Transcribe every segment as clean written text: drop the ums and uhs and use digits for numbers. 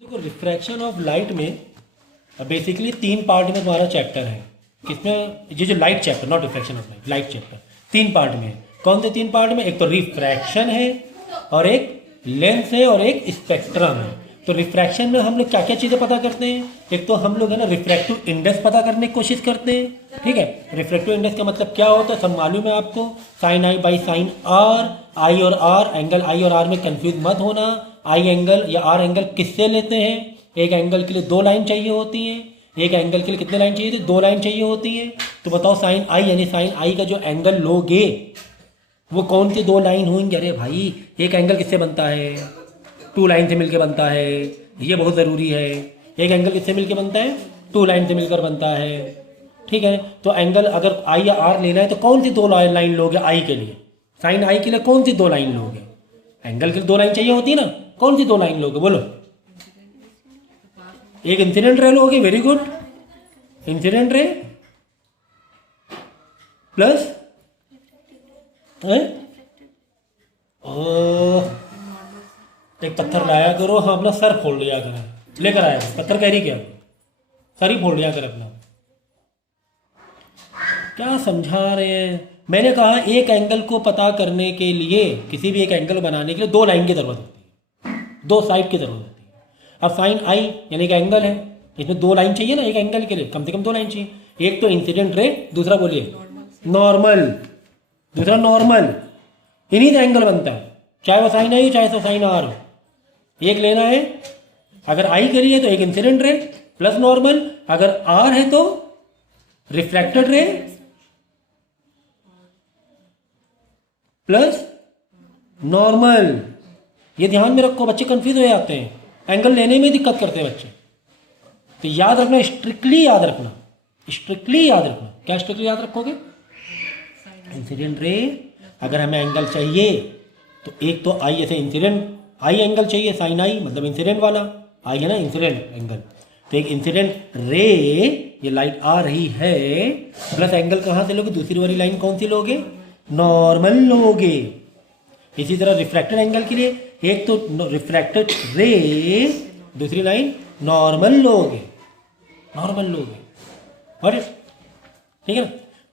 देखो refraction of light में basically 3 part में तुम्हारा चैप्टर है। किसमें? ये जो light chapter, not refraction of light, light chapter 3 part में है। कौन से 3 पार्ट में? एक तो रिफ्रैक्शन है और एक लेंस है और एक स्पेक्ट्रम है। तो रिफ्रैक्शन में हम लोग क्या क्या चीज़ें पता करते हैं? एक तो हम लोग है ना रिफ्रैक्टिव इंडेक्स पता करने की कोशिश करते हैं। ठीक है, रिफ्रैक्टिव इंडेक्स का मतलब क्या होता है सब मालूम है आपको। Sine i by sine r, i और आर, एंगल आई और आर में कंफ्यूज मत होना। आई एंगल या आर एंगल किससे लेते हैं? एक एंगल के लिए 2 लाइन चाहिए होती हैं। एक एंगल के लिए कितने लाइन चाहिए थी? 2 लाइन चाहिए होती हैं। तो बताओ साइन आई यानी साइन आई का जो एंगल लोगे वो कौन सी 2 लाइन होंगे? अरे भाई एक एंगल किससे बनता है? 2 लाइन से मिलकर बनता है, ये बहुत ज़रूरी है। एक एंगल किससे मिलकर बनता है? 2 लाइन से मिलकर बनता है। ठीक है, तो एंगल अगर आई या आर लेना है तो कौन सी 2 लाइन लोगे आई के लिए? साइन आई के लिए कौन सी 2 लाइन लोगे? एंगल के लिए 2 लाइन चाहिए होती है ना, कौन सी 2 लाइन लोगे बोलो? एक इंसिडेंट रे लोगे, very good. Incident ray plus एक पत्थर लाया करो, हाँ अपना सर फोड़ लिया करो, लेकर आया करो पत्थर, कह रही क्या? सर ही फोड़ लिया कर अपना। क्या समझा रहे हैं? मैंने कहा एक एंगल को पता करने के लिए, किसी भी एक एंगल बनाने के लिए 2 लाइन की जरूरत होती है, 2 साइड की जरूरत होती है। अब साइन आई यानी एक एंगल है, इसमें 2 लाइन चाहिए ना, एक एंगल के लिए कम से कम 2 लाइन चाहिए। एक तो इंसिडेंट रे, दूसरा बोलिए नॉर्मल, दूसरा नॉर्मल। इन्हीं से एंगल बनता है, चाहे वो साइन आई हो चाहे वो साइन आर हो। एक लेना है, अगर आई के लिए तो एक इंसिडेंट रे प्लस नॉर्मल, अगर आर है तो रिफ्रैक्टेड रे प्लस नॉर्मल। ये ध्यान में रखो, बच्चे कंफ्यूज हो जाते हैं, एंगल लेने में दिक्कत करते हैं बच्चे। तो याद रखना, स्ट्रिक्टली याद रखना, स्ट्रिक्टली याद रखना। क्या स्ट्रिक्टली याद रखोगे? इंसिडेंट रे अगर हमें एंगल चाहिए तो एक तो आई, ऐसे इंसिडेंट आई एंगल चाहिए, साइन आई मतलब इंसिडेंट वाला आई है ना, इंसिडेंट एंगल। तो एक इंसिडेंट रे, ये लाइट आ रही है, प्लस एंगल कहाँ से लोगे? दूसरी वाली लाइन कौन सी लोगे? नॉर्मल लोगे। इसी तरह रिफ्रैक्टेड एंगल के लिए एक तो रिफ्रैक्टेड रे, दूसरी लाइन नॉर्मल लोगे, नॉर्मल लोगे। और ठीक है ना,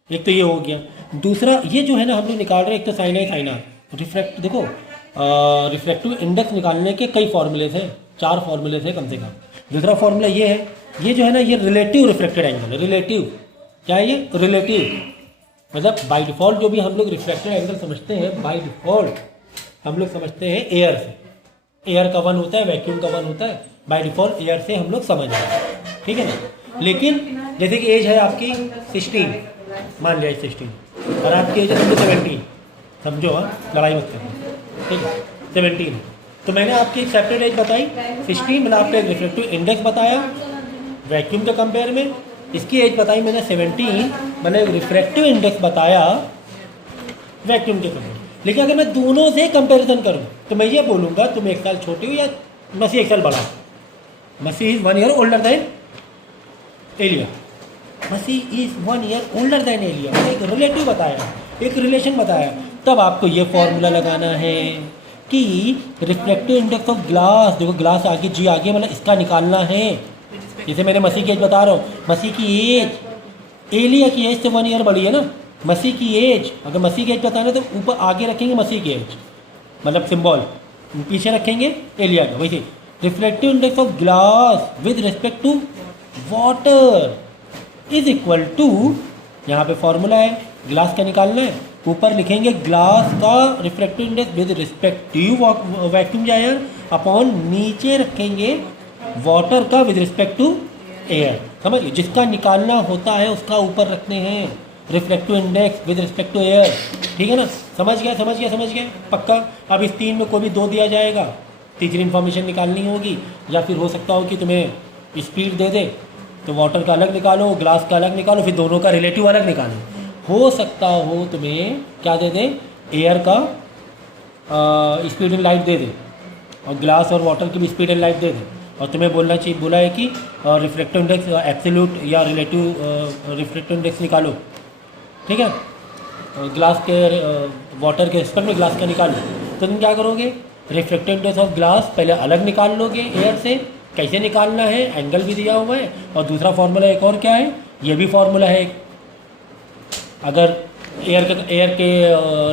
एक तो ये हो गया। दूसरा ये जो है ना हम लोग निकाल रहे हैं, एक तो sine i sine r, refract देखो रिफ्रैक्टिव इंडेक्स निकालने के कई फॉर्मूलेज हैं, 4 फॉर्मूलेज हैं कम से कम। दूसरा फॉर्मूला ये है, ये जो है ना ये रिलेटिव रिफ्रैक्टेड एंगल है। रिलेटिव क्या है? ये रिलेटिव मतलब बाय डिफ़ॉल्ट जो भी हम लोग रिफ्रैक्टेड एंगल समझते हैं, बाय डिफ़ॉल्ट हम लोग समझते हैं एयर से। एयर का 1 होता है, वैक्यूम का 1 होता है, बाय डिफ़ॉल्ट एयर से हम लोग समझ रहे हैं। ठीक है ना। लेकिन जैसे कि एज है आपकी 16, मान लिया 16, और आपकी एज है 17, समझो हाँ, लड़ाई मत करना। ठीक है, 17, तो मैंने आपकी एक सेपरेट एज बताई 16, मतलब आपका एक रिफ्लेक्टिव इंडेक्स बताया वैक्यूम के कंपेयर में, इसकी एज बताई मैंने 17, मैंने रिफ्रैक्टिव इंडेक्स बताया वैक्यूम के कंपेयर। लेकिन अगर मैं दोनों से कंपैरिजन करूं तो मैं ये बोलूँगा तुम 1 साल छोटे हो या मसी 1 साल बड़ा। Masi is 1 year older than Alia, Masi is 1 year older than Alia. मैंने एक रिलेटिव बताया, एक रिलेशन बताया। तब आपको ये फॉर्मूला लगाना है कि रिफ्लेक्टिव इंडेक्स ऑफ ग्लास, देखो ग्लास आगे जी आगे, मतलब इसका निकालना है। जैसे मैंने मसीह की एज बता रहा हूँ, मसीह की एज एलिया की एज से 1 ईयर बड़ी है ना। मसीह की एज, अगर मसीह की एज बताना है तो ऊपर आगे रखेंगे मसीह की एज, मतलब सिंबल, पीछे रखेंगे एलिया का। वैसे reflective index of glass with respect to water is equal to, यहाँ पे फॉर्मूला है ग्लास का निकालना है, ऊपर लिखेंगे ग्लास का refractive index with respective vacuum air upon, नीचे रखेंगे वाटर का विद रिस्पेक्ट टू एयर। समझिए, जिसका निकालना होता है उसका ऊपर रखने हैं reflective index with respect to air. ठीक है ना, समझ गया समझ गया समझ गया पक्का। अब इस 3 में कोई भी 2 दिया जाएगा, तीसरी इन्फॉर्मेशन निकालनी होगी, या फिर हो सकता हो कि तुम्हें स्पीड दे दे तो वाटर का अलग निकालो, ग्लास का अलग निकालो, फिर दोनों का रिलेटिव अलग निकालो। हो सकता हो तुम्हें क्या दे दे, एयर का स्पीड एंड लाइट दे दे, और ग्लास और वाटर की भी स्पीड एंड लाइट दे दे, और तुम्हें बोलना चाहिए, बोला है कि रिफ्लेक्टिव इंडेक्स एब्सोल्यूट या रिलेटिव रिफ्लेक्टिव इंडेक्स निकालो। ठीक है, ग्लास के वाटर के रिस्पेक्ट में ग्लास का निकालो। तो तुम क्या करोगे, रिफ्लेक्टिव इंडेक्स ऑफ ग्लास पहले अलग निकाल लोगे एयर से, कैसे निकालना है, एंगल भी दिया हुआ है और दूसरा फार्मूला एक और क्या है, ये भी फार्मूला है एक, अगर एयर के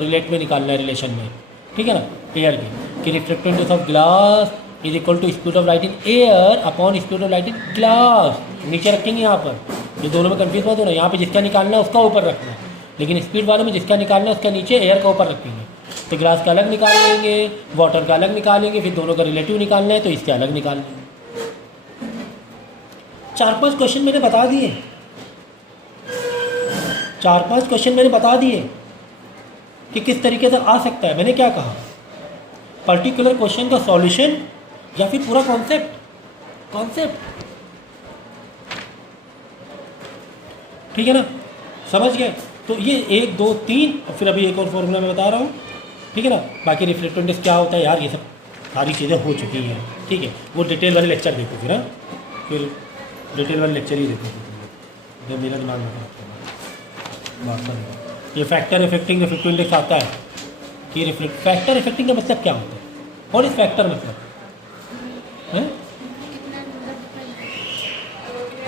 रिलेट में निकालना है, रिलेशन में, ठीक है ना, एयर के कि reflective index of glass is equal to speed of light in air upon speed of light in glass. नीचे रखेंगे यहाँ पर, ये दोनों में कंफ्यूज मत होना, यहाँ पे जिसका निकालना है उसका ऊपर रखना है, लेकिन स्पीड वाले में जिसका निकालना है उसका नीचे, एयर का ऊपर रखेंगे। तो ग्लास का अलग निकाल लेंगे, वाटर का अलग निकालेंगे, फिर दोनों का रिलेटिव निकालना है तो इसके अलग निकाल लेंगे। 4-5 क्वेश्चन मैंने बता दिए, 4-5 क्वेश्चन मैंने बता दिए कि किस तरीके से आ सकता है। मैंने क्या कहा, पर्टिकुलर क्वेश्चन का सॉल्यूशन या फिर पूरा कॉन्सेप्ट, ठीक है ना, समझ गए। तो ये 1 2 3 और फिर अभी एक और फॉर्मूला मैं बता रहा हूँ, ठीक है ना। बाकी रिफ्लेक्टिव इंडेक्स क्या होता है यार, ये सब सारी चीज़ें हो चुकी हैं, ठीक है। वो डिटेल वाले लेक्चर देखो फिर, हाँ, फिर डिटेल वाले लेक्चर ही देखो जो मेरा दिमाग में ये फैक्टर इफेक्टिंग रिफ्लेक्टिव इंडेक्स आता है कि फैक्टर इफेक्टिंग का मतलब क्या होता है, और इस फैक्टर मतलब है,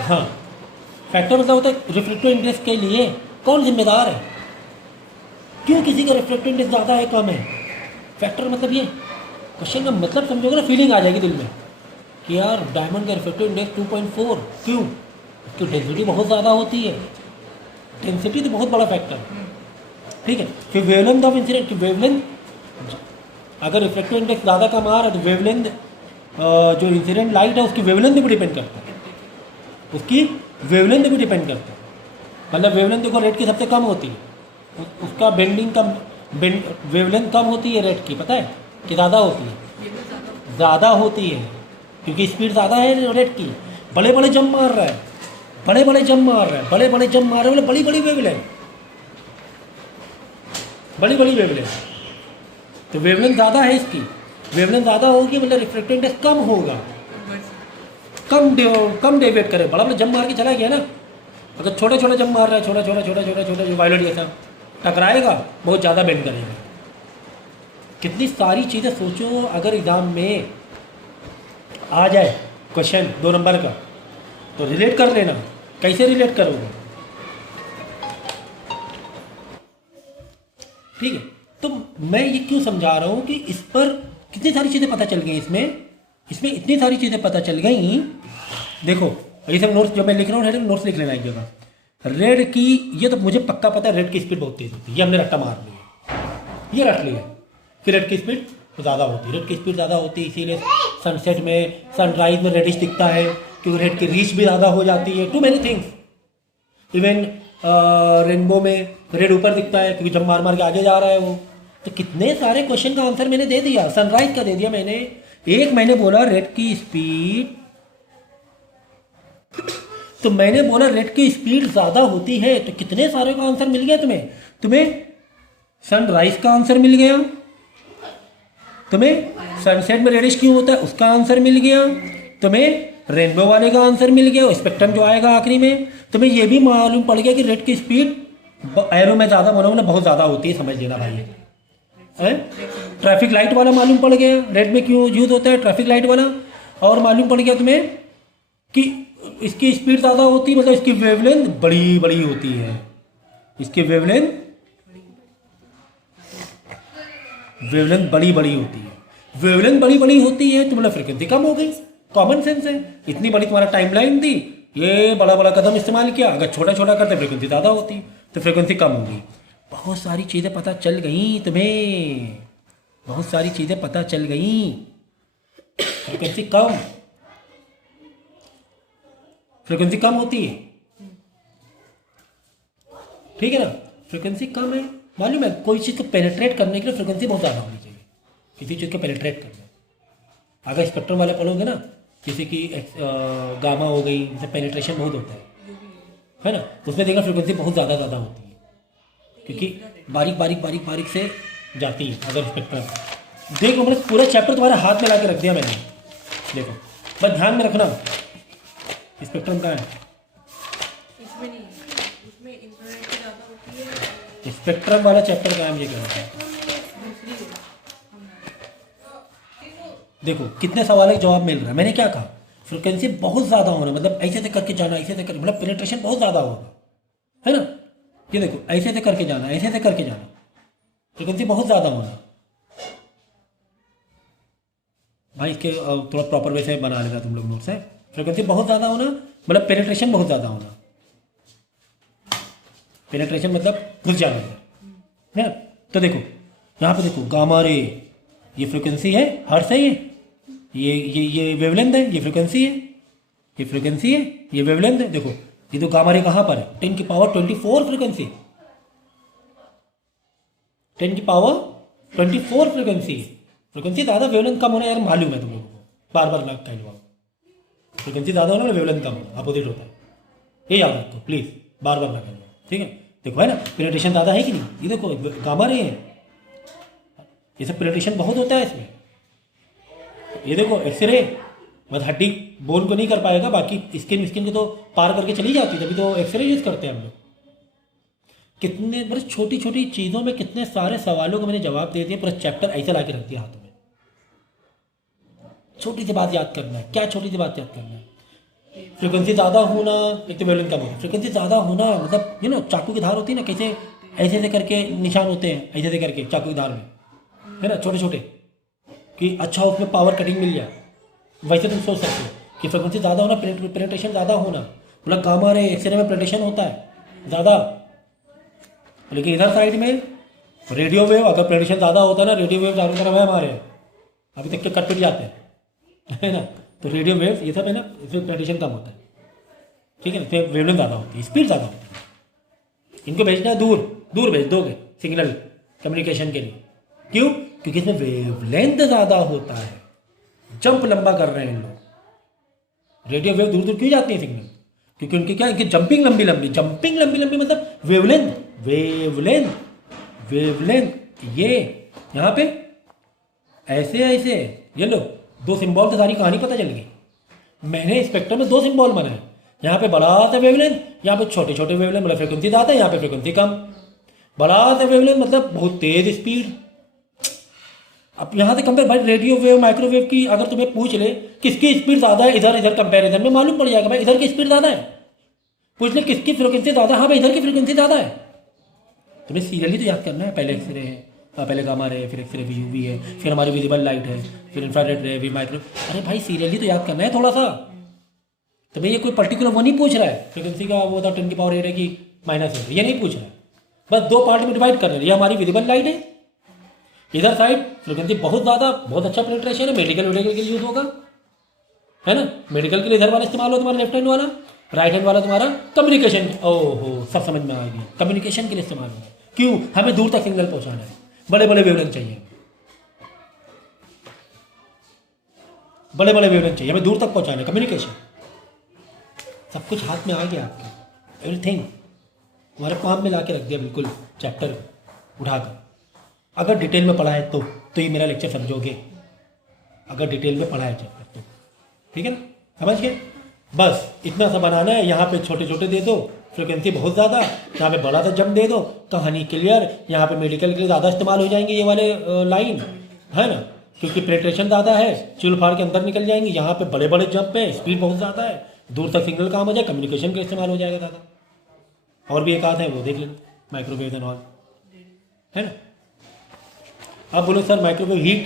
हाँ, फैक्टर मतलब होता है रिफ्लेक्टिव इंडेक्स के लिए कौन जिम्मेदार है, क्यों किसी का रिफ्लेक्टिव इंडेक्स ज़्यादा है कम है। फैक्टर मतलब ये क्वेश्चन का मतलब समझोगे ना, फीलिंग आ जाएगी दिल में कि यार डायमंड का रिफ्लेक्टिव इंडेक्स 2.4, क्यों, उसकी डेंसिटी बहुत ज़्यादा होती है, डेंसिटी तो बहुत बड़ा फैक्टर है, ठीक है। फिर वेवलेंथ ऑफ इंसिडेंट की वेवलेंथ, अगर रिफ्लेक्टिव इंडेक्स ज़्यादा कम आ रहा है तो वेवलेंथ जो इंसिडेंट लाइट है उसकी वेवलेंथ भी डिपेंड करता है, उसकी वेवलेंथ भी डिपेंड करता है। मतलब वेवलेंथ देखो रेड की सबसे कम होती है, उसका बेंडिंग कम, वेवलेंथ कम होती है रेड की, पता है कि ज़्यादा होती है, ज़्यादा होती है क्योंकि स्पीड ज़्यादा है रेड की। बड़े बड़े जंप मार रहा है, बड़े बड़े जंप मार रहा है, बड़े बड़े जंप मार रहे हैं, बड़ी बड़ी वेवलेंथ, बड़ी बड़ी वेवलेंथ, तो वेवलेंथ ज़्यादा है इसकी, वेवलेंथ ज़्यादा होगी मतलब रिफ्लेक्टिव इंडेक्स कम होगा, कम डेविएट करे। बड़ा बड़ा जंप मार के चला गया ना, अगर छोटे छोटे जंप मार रहा है, छोटा छोटा छोटा छोटा छोटा जो वायलेट जैसा, टकराएगा, बहुत ज़्यादा बेंड करेगा। कितनी सारी चीज़ें सोचो, अगर एग्जाम में आ जाए क्वेश्चन 2 नंबर का तो रिलेट कर लेना। कैसे रिलेट करोगे, ठीक है। तो मैं ये क्यों समझा रहा हूँ कि इस पर कितनी सारी चीज़ें पता चल गई, इसमें इतनी सारी चीज़ें पता चल गई। देखो ये सब नोट्स जो मैं लिख रहा हूँ, नोट्स लिख लेना एक जगह। रेड की, ये तो मुझे पक्का पता है रेड की स्पीड बहुत तेज़ होती है, ये हमने रट्टा मार लिया, ये रट लिया कि रेड की स्पीड ज़्यादा होती है, रेड की स्पीड ज़्यादा होती है, इसीलिए सनसेट में, सनराइज में रेडिश दिखता है क्योंकि रेड की रीच भी ज़्यादा हो जाती है। Too many things, even rainbow में रेड ऊपर दिखता है क्योंकि जब मार मार के आगे जा रहा है वो। तो कितने सारे क्वेश्चन का आंसर मैंने दे दिया, सनराइज का दे दिया मैंने, एक मैंने बोला रेड की स्पीड, तो मैंने बोला रेड की स्पीड ज़्यादा होती है, तो कितने सारे का आंसर मिल गया तुम्हें सनराइज का आंसर मिल गया, तुम्हें सनसेट में रेडिश क्यों होता है उसका आंसर मिल गया, तुम्हें रेनबो वाले का आंसर मिल गया, स्पेक्ट्रम जो आएगा आखिरी में, तुम्हें ये भी मालूम पड़ गया कि रेड की स्पीड एरो में ज़्यादा बनोगे ना, बहुत ज़्यादा होती है, समझ लेना भाई है। ट्रैफिक लाइट वाला मालूम पड़ गया, रेड में क्यों यूज होता है ट्रैफिक लाइट वाला, और मालूम पड़ गया तुम्हें कि इसकी स्पीड ज़्यादा होती है, मतलब इसकी वेवलेंथ बड़ी बड़ी होती है, इसकी वेवलेंथ बड़ी बड़ी होती है, वेवलेंथ बड़ी बड़ी होती है तो मतलब फ्रीक्वेंसी कम हो गई, कॉमन सेंस है। इतनी बड़ी तुम्हारा टाइमलाइन थी, ये बड़ा बड़ा कदम इस्तेमाल किया, अगर छोटा छोटा करते फ्रीक्वेंसी ज़्यादा होती तो फ्रीक्वेंसी कम होगी। बहुत सारी चीज़ें पता चल गई तुम्हें, बहुत सारी चीज़ें पता चल गई। फ्रीक्वेंसी कम होती है, ठीक है ना, फ्रीक्वेंसी कम है। मालूम है कोई चीज़ को पेनिट्रेट करने के लिए फ्रीक्वेंसी बहुत ज़्यादा होनी चाहिए, किसी चीज़ को पेनिट्रेट करना। अगर स्पेक्ट्रम वाले पढ़ोगे ना, जैसे कि गामा हो गई, जैसे पेनिट्रेशन बहुत होता है ना, उसमें देखना फ्रीक्वेंसी बहुत ज़्यादा होती है क्योंकि बारीक से जाती है। अगर स्पेक्ट्रम देखो, मैंने पूरा चैप्टर तुम्हारे हाथ में ला के रख दिया मैंने, देखो बस ध्यान में रखना स्पेक्ट्रम का है, इसमें नहीं, इसमें इंफ्रारेड की ज़्यादा होती है। स्पेक्ट्रम वाला चैप्टर का है, मुझे कहना है। देखो कितने सवालों के जवाब मिल रहा है। मैंने क्या कहा, फ्रिक्वेंसी बहुत ज़्यादा होना, मतलब ऐसे से करके जाना, ऐसे से करके, मतलब पेनिट्रेशन बहुत ज़्यादा होगा, है ना। ये देखो, ऐसे से करके जाना, ऐसे से करके जाना, फ्रिक्वेंसी बहुत ज़्यादा होना। भाई इसके थोड़ा प्रॉपर वे से बना लेना तुम लोग नोट्स है। फ्रिक्वेंसी बहुत ज़्यादा होना मतलब पेनिट्रेशन बहुत ज़्यादा होना। पेनिट्रेशन मतलब घुस जाना अंदर, है ना। तो देखो यहाँ पे देखो गामा रे, ये फ्रिक्वेंसी है, हर्ट्ज है, ये वेवलेंथ है, ये फ्रिक्वेंसी है, ये फ्रिक्वेंसी है, ये वेवलेंथ है। देखो ये तो गामा रे कहाँ पर है, 10 की पावर 24 फ्रिक्वेंसी, 10 की पावर 24 फ्रिक्वेंसी। फ्रिक्वेंसी ज़्यादा वेवलेंथ कम होना यार मालूम है तुम लोगों को, बार बार ना कह लो आप। फ्रिक्वेंसी ज़्यादा होना वेवलेंथ कम होना, अपोजिट होता है, ये याद रखो प्लीज़, बार बार ना कह लो, ठीक है। देखो है ना, पेनिट्रेशन ज़्यादा है कि नहीं, ये देखो गामा रे है, ये सब पेनिट्रेशन बहुत होता है इसमें। ये देखो एक्सरे, बस हड्डी बोन को नहीं कर पाएगा, बाकी स्किन स्किन को तो पार करके चली जाती है, तभी तो एक्सरे यूज़ करते हैं हम लोग। कितने मतलब छोटी छोटी चीज़ों में कितने सारे सवालों को मैंने जवाब दे दिया, पूरा चैप्टर ऐसा ला के रख दिया हाथों में। छोटी सी बात याद करना है, क्या छोटी सी बात याद करना है, फ्रिक्वेंसी ज़्यादा होना, एक तो वेवलेंथ कम होना। फ्रिक्वेंसी ज़्यादा होना मतलब ये ना चाकू की धार होती है ना, कैसे ऐसे ऐसे करके निशान होते हैं, ऐसे ऐसे करके चाकू की धार में, है ना, छोटे छोटे, कि अच्छा उसमें पावर कटिंग मिल जाए। वैसे तुम सोच सकते हो कि फ्रिक्वेंसी ज़्यादा होना, पेनिट्रेशन ज़्यादा होना, मतलब गामा रे एक्सरे में पेनिट्रेशन होता है ज़्यादा, लेकिन इधर साइड में रेडियो वेव, अगर पेनिट्रेशन ज़्यादा होता है ना, रेडियो वेव चारों तरफ है हमारे, अभी तक के कट पिट जाते हैं, है ना। तो रेडियो वेव ये सब है ना, इसमें पेनिट्रेशन कम होता है, ठीक है, इसमें वेवलेंथ ज़्यादा होती है, स्पीड ज़्यादा होती है। इनको भेजना है दूर, दूर भेज दोगे सिग्नल कम्युनिकेशन के लिए, क्यों, क्योंकि इसमें वेवलेंथ ज़्यादा होता है, जंप लंबा कर रहे हैं लोग। रेडियो वेव दूर दूर क्यों जाती है सिग्नल, क्योंकि उनकी क्या, इनकी जंपिंग लंबी लंबी, जंपिंग लंबी लंबी मतलब वेवलेंथ, वेवलेंथ, वेवलेंथ। ये यहाँ पे ऐसे ऐसे, ये लो दो सिंबल से सारी कहानी पता चल गई। मैंने स्पेक्ट्रम में दो सिंबल बनाए, यहाँ पे बड़ा सा वेवलेंथ, यहाँ पे छोटे छोटे वेवलेंथ, मतलब फ्रिक्वेंसी ज़्यादा है, यहाँ पे फ्रिक्वेंसी कम। बड़ा सा वेवलेंथ मतलब बहुत तेज स्पीड। अब यहाँ से कंपेयर, भाई रेडियो वेव माइक्रोवेव की अगर तुम्हें पूछ ले किसकी स्पीड ज़्यादा है, इधर इधर कंपेरिजन में मालूम पड़ जाएगा, भाई इधर की स्पीड ज़्यादा है। पूछ ले किसकी फ्रिक्वेंसी ज़्यादा, हाँ भाई इधर की फ्रिक्वेंसी ज़्यादा है। तुम्हें सीरियली तो याद करना है, पहले एक्सरे है, पहले गामा रे, फिर एक्सरे भी यूवी है, फिर हमारी विजिबल लाइट है, फिर इंफ्रारेड रे, फिर माइक्रो। अरे भाई सीरियली तो याद करना है थोड़ा सा। तो भाई ये कोई पर्टिकुलर वो नहीं पूछ रहा है फ्रिक्वेंसी का, वो था 10 की पावर 8 है कि माइनस है, ये नहीं पूछ रहा है। बस दो पार्ट में डिवाइड कर रहे हैं, ये हमारी विजिबल लाइट है, इधर साइड फ्रिक्वेंसी बहुत ज़्यादा, बहुत अच्छा पेनिट्रेशन है, मेडिकल वेडिकल के लिए यूज़ होगा, है ना। मेडिकल के लिए इधर वाला इस्तेमाल हो तुम्हारा लेफ्ट हैंड वाला, राइट हैंड वाला तुम्हारा कम्युनिकेशन, ओहो सब समझ में आ गई, कम्युनिकेशन के लिए इस्तेमाल होगा। क्यों, हमें दूर तक सिग्नल पहुंचाना है, बड़े बड़े वेवलेंथ चाहिए, बड़े बड़े वेवलेंथ चाहिए हमें दूर तक पहुंचाना है, कम्युनिकेशन। सब कुछ हाथ में आ गया आपके, एवरीथिंग हमारे काम में ला के रख दिया बिल्कुल, चैप्टर उठाकर। अगर डिटेल में पढ़ा है तो ये मेरा लेक्चर समझोगे, अगर डिटेल में पढ़ा है चैप्टर तो, ठीक है ना, समझ गए। बस इतना सा बनाना है, यहाँ पे छोटे छोटे दे दो, फ्रिक्वेंसी बहुत ज़्यादा, यहाँ पे बड़ा सा जंप दे दो, कहानी क्लियर। यहाँ पे मेडिकल के लिए ज़्यादा इस्तेमाल हो जाएंगे ये वाले लाइन, है ना, क्योंकि पेनिट्रेशन ज़्यादा है, चूल फाड़ के अंदर निकल जाएंगे। यहाँ पे बड़े बड़े जंप है, स्पीड बहुत ज़्यादा है, दूर तक सिग्नल काम हो जाए, कम्युनिकेशन का इस्तेमाल हो जाएगा ज़्यादा। और भी एक आध है वो देख लेना, माइक्रोवेव एंड ऑल, है ना। आप बोलो सर माइक्रोवेव हीट,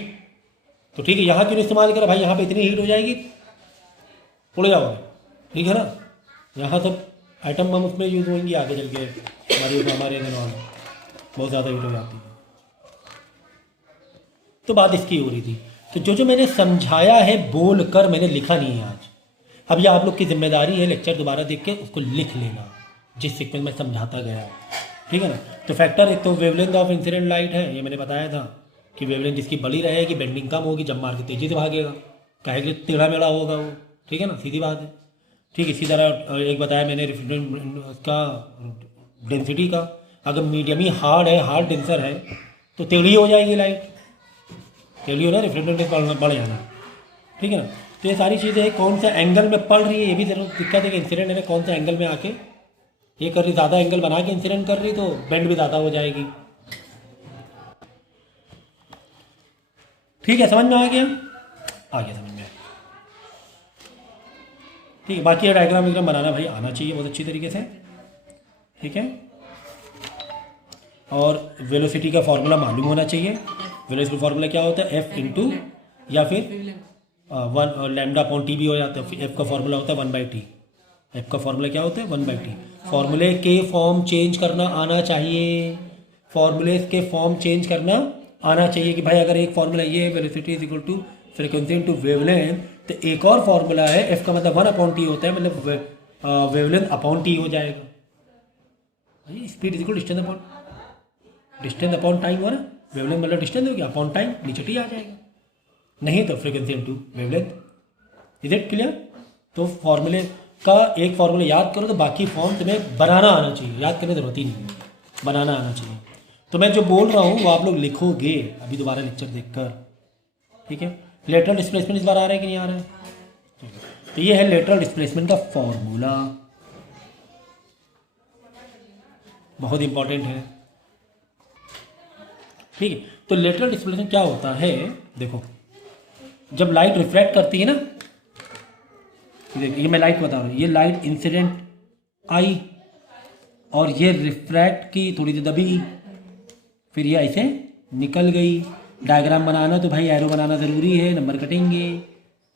तो ठीक है यहाँ क्यों नहीं इस्तेमाल करा भाई, यहाँ पे इतनी हीट हो जाएगी उड़ जाओगे, ठीक है ना। यहाँ सब आइटम बम उसमें यूज़ होंगी आगे चल के, हमारे बहुत ज़्यादा हीट हो जाती है। तो बात इसकी हो रही थी, तो जो मैंने समझाया है बोल कर, मैंने लिखा नहीं है आज। अब ये आप लोग की जिम्मेदारी है लेक्चर दोबारा देख के उसको लिख लेना, जिस सीक्वेंस में समझाता गया, ठीक है ना। तो फैक्टर एक तो वेवलेंथ ऑफ इंसिडेंट लाइट है, ये मैंने बताया था कि वेवलेंथ जिसकी बड़ी रहेगी बेंडिंग कम होगी, जब मार के तेजी से भागेगा, काहे के टेढ़ा मेढ़ा होगा वो, ठीक है ना, सीधी बात है। ठीक इसी तरह एक बताया मैंने रिफ्लेक्टेड का डेंसिटी का, अगर मीडियम ही हार्ड है, हार्ड डेंसर है तो टेढ़ी हो जाएगी लाइट, टेढ़ी हो ना, रिफ्लेक्टेड बढ़ जाना, ठीक है ना। तो ये सारी चीज़ें कौन से एंगल में पड़ रही है, ये भी जरूर दिक्कत है कि इंसिडेंट है कौन से एंगल में आके ये कर रही, ज़्यादा एंगल बना के इंसिडेंट कर रही तो बेंड भी ज़्यादा हो जाएगी, ठीक है। समझ में आ गया समझ में। ठीक है, बाकी ये डायग्राम वगैरह बनाना भाई आना चाहिए बहुत अच्छी तरीके से, ठीक है। और वेलोसिटी का फॉर्मूला मालूम होना चाहिए। वेलोसिटी फार्मूला क्या होता है, एफ इंटू या फिर वन लैम्डा अपॉन टी भी हो जाता है। एफ का फॉर्मूला होता है 1/t। एफ का फॉर्मूला क्या होता है 1/t। फॉर्मूले के फॉर्म चेंज करना आना चाहिए, फॉर्मूले के फॉर्म चेंज करना आना चाहिए कि भाई अगर एक फॉर्मूला ये है velocity is equal to frequency into wavelength, तो एक और फॉर्मूला है एफ का मतलब 1/t होता है, मतलब वेवलेंथ अपॉन टी हो जाएगा। भाई speed is equal distance upon time हो ना, वेवलेंथ मतलब डिस्टेंस हो गया अपॉन टाइम, नीचे टी आ जाएगा, नहीं तो frequency into wavelength. Is it clear? तो फॉर्मूले का एक फॉर्मूला याद करो तो बाकी फॉर्म तुम्हें बनाना आना चाहिए, याद करने की जरूरत ही नहीं है, बनाना आना चाहिए। तो मैं जो बोल रहा हूँ वो आप लोग लिखोगे अभी दोबारा लेक्चर देखकर, ठीक है। लेटरल डिस्प्लेसमेंट इस बार आ रहा है कि नहीं आ रहा है? तो ये है लेटरल डिस्प्लेसमेंट का फॉर्मूला, बहुत इंपॉर्टेंट है, ठीक है। तो लेटरल डिस्प्लेसमेंट क्या होता है, देखो जब लाइट रिफ्रैक्ट करती है ना, ये मैं लाइट बता रहा हूँ, ये लाइट इंसिडेंट आई और ये रिफ्रैक्ट की, थोड़ी सी दबी, फिर ये ऐसे निकल गई। डायग्राम बनाना तो भाई एरो बनाना ज़रूरी है, नंबर कटेंगे,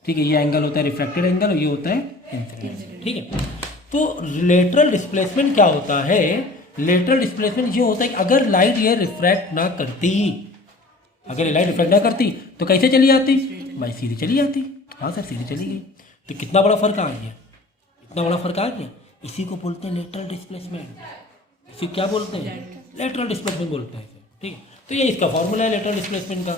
ठीक है। ये एंगल होता है रिफ्रैक्टेड एंगल और ये होता है इंसिडेंट, ठीक है। तो लेटरल डिस्प्लेसमेंट क्या होता है, लेटरल डिस्प्लेसमेंट ये होता है कि अगर लाइट ये रिफ्रैक्ट ना करती, अगर ये लाइट रिफ्रैक्ट ना करती तो कैसे चली आती भाई, सीधी चली आती। हाँ सर सीधी चली गई, तो कितना बड़ा फर्क आ गया, इतना बड़ा फर्क आ गया। इसी को बोलते हैं लेटरल डिस्प्लेसमेंट, इसी क्या बोलते हैं, लेटरल डिस्प्लेसमेंट बोलते हैं, ठीक है। तो ये इसका फॉर्मूला है लेटरल डिस्प्लेसमेंट का।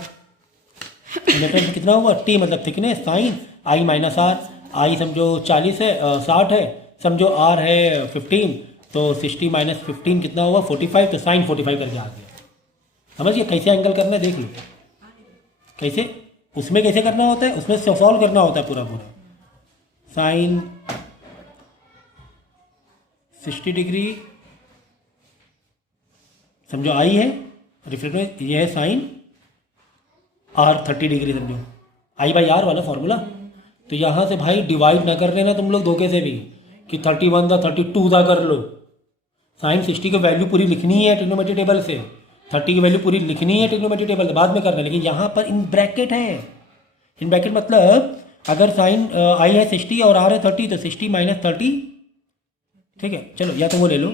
लेटरल कितना हुआ, टी मतलब thickness, sine i minus r, i समझो 40 है 60 है, समझो आर है 15, तो 60 माइनस 15 कितना हुआ 45, तो साइन 45 करके आ गया। समझिए कैसे एंगल करना है, देख लो कैसे, उसमें कैसे करना होता है, उसमें सॉल्व करना होता है पूरा पूरा। साइन 60 डिग्री समझो आई है, रिफ्लेक्ट ये है साइन आर 30 डिग्री समझो, आई बाई आर वाला फॉर्मूला। तो यहाँ से भाई डिवाइड ना कर लेना तुम लोग धोखे से भी कि 31 था 32 था कर लो। साइन 60 की वैल्यू पूरी लिखनी है ट्रिग्नोमेट्री टेबल से, 30 की वैल्यू पूरी लिखनी है ट्रिग्नोमेट्री टेबल से, बाद में करना है। लेकिन यहाँ पर इन ब्रैकेट है, इन ब्रैकेट मतलब अगर साइन आई है 60 और आर है 30, तो 60 माइनस 30, ठीक है। चलो या तो वो ले लो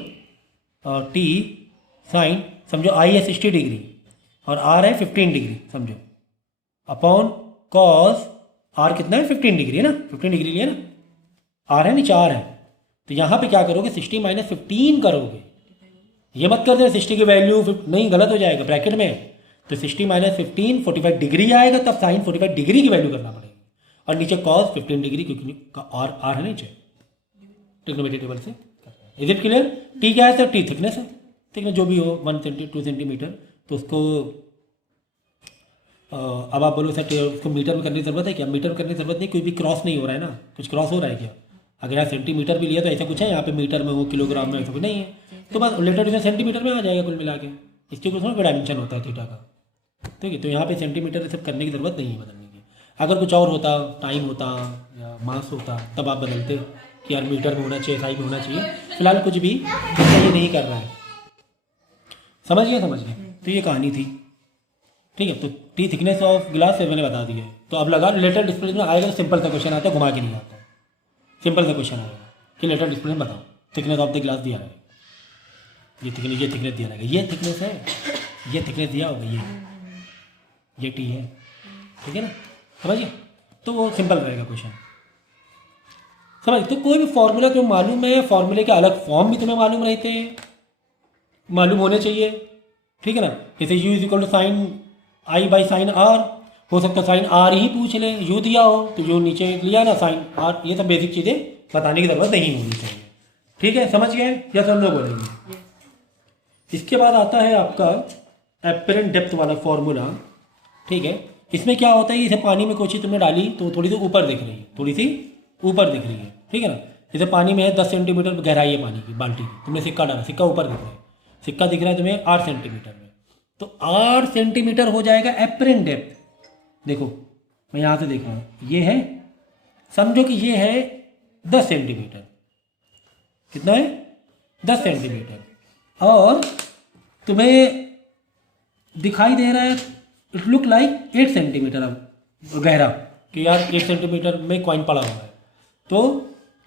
और टी साइन समझो आई है 60 डिग्री और आर है 15 डिग्री समझो, अपॉन कॉस आर कितना है 15 डिग्री है ना, 15 डिग्री लिया ना, आर है नीचे आर है, तो यहाँ पे क्या करोगे 60 माइनस 15 करोगे, ये मत कर देना 60 की वैल्यू नहीं, गलत हो जाएगा ब्रैकेट में। तो 60 माइनस 15 45 डिग्री आएगा, तब साइन 45 डिग्री की वैल्यू करना पड़ेगी, और नीचे कॉस 15 डिग्री क्योंकि आर है नीचे ट्रिग्नोमेट्री टेबल से। Is it clear? टी क्या है सर, टी थिकनेस है, थिकनेस जो भी हो 1 2 सेंटीमीटर, तो उसको अब आप बोलो सर उसको मीटर में करने की ज़रूरत है क्या, मीटर में करने की ज़रूरत नहीं, कोई भी क्रॉस नहीं हो रहा है ना, कुछ क्रॉस हो रहा है क्या? अगर यहाँ सेंटीमीटर भी लिया तो ऐसा कुछ है यहाँ पे मीटर में हो किलोग्राम में, ऐसा कुछ नहीं है, तो बस लेटर डिफरेंस सेंटीमीटर में आ जाएगा कुल मिला के, इसके कुछ कोई डायमेंशन होता है थीटा का, ठीक है। तो यहाँ पे सेंटीमीटर सब करने की ज़रूरत नहीं है बदलने की। अगर कुछ और होता, टाइम होता या मास होता, तब आप बदलते कि यार मीटर में होना चाहिए, साइज में होना चाहिए। फिलहाल कुछ भी ये नहीं कर रहा है, समझ गए? तो ये कहानी थी, ठीक है। तो टी थिकनेस ऑफ ग्लास से मैंने बता दिया है। तो अब लगा लेटर डिस्प्लेसमेंट आएगा तो सिंपल सा क्वेश्चन आता है, घुमा के नहीं आता, सिंपल सा क्वेश्चन आएगा कि लेटर डिस्प्लेसमेंट बताओ, थिकनेस ऑफ द ग्लास दिया है, ये थिकनेस दिया रहेगा, ये थिकनेस है, ये थिकनेस दिया होगा, ये टी है, ठीक है ना, समझिए। तो वो सिंपल रहेगा क्वेश्चन, समझ। तो कोई भी फॉर्मूला तुम्हें मालूम है, फॉर्मूले के अलग फॉर्म भी तुम्हें मालूम रहते हैं, मालूम होने चाहिए, ठीक है ना। जैसे u is equal to sine i by sine r, हो सकता है साइन आर ही पूछ ले, यू दिया हो तो यू नीचे लिया ना साइन आर, ये सब बेसिक चीज़ें बताने की ज़रूरत नहीं होनी चाहिए, ठीक है, समझ गए या सब लोग बोलेंगे। इसके बाद आता है आपका एपरेंट डेप्थ वाला फॉर्मूला, ठीक है। इसमें क्या होता है, इसे पानी में कोई चीज़ तुमने डाली तो थोड़ी सी ऊपर दिख रही है, थोड़ी सी ऊपर दिख रही है, ठीक है ना। जैसे पानी में है 10 सेंटीमीटर गहराई है पानी की बाल्टी की, तुमने सिक्का डाला, सिक्का ऊपर दिख रहा है, सिक्का दिख रहा है तुम्हें 8 सेंटीमीटर में, तो 8 सेंटीमीटर हो जाएगा एपरेंट डेप्थ। देखो मैं यहाँ से देख रहा हूँ, ये है, समझो कि ये है 10 सेंटीमीटर। कितना है? 10 सेंटीमीटर। और तुम्हें दिखाई दे रहा है इट लुक लाइक 8 सेंटीमीटर अब गहरा, कि यार 8 सेंटीमीटर में कॉइन पड़ा हुआ है। तो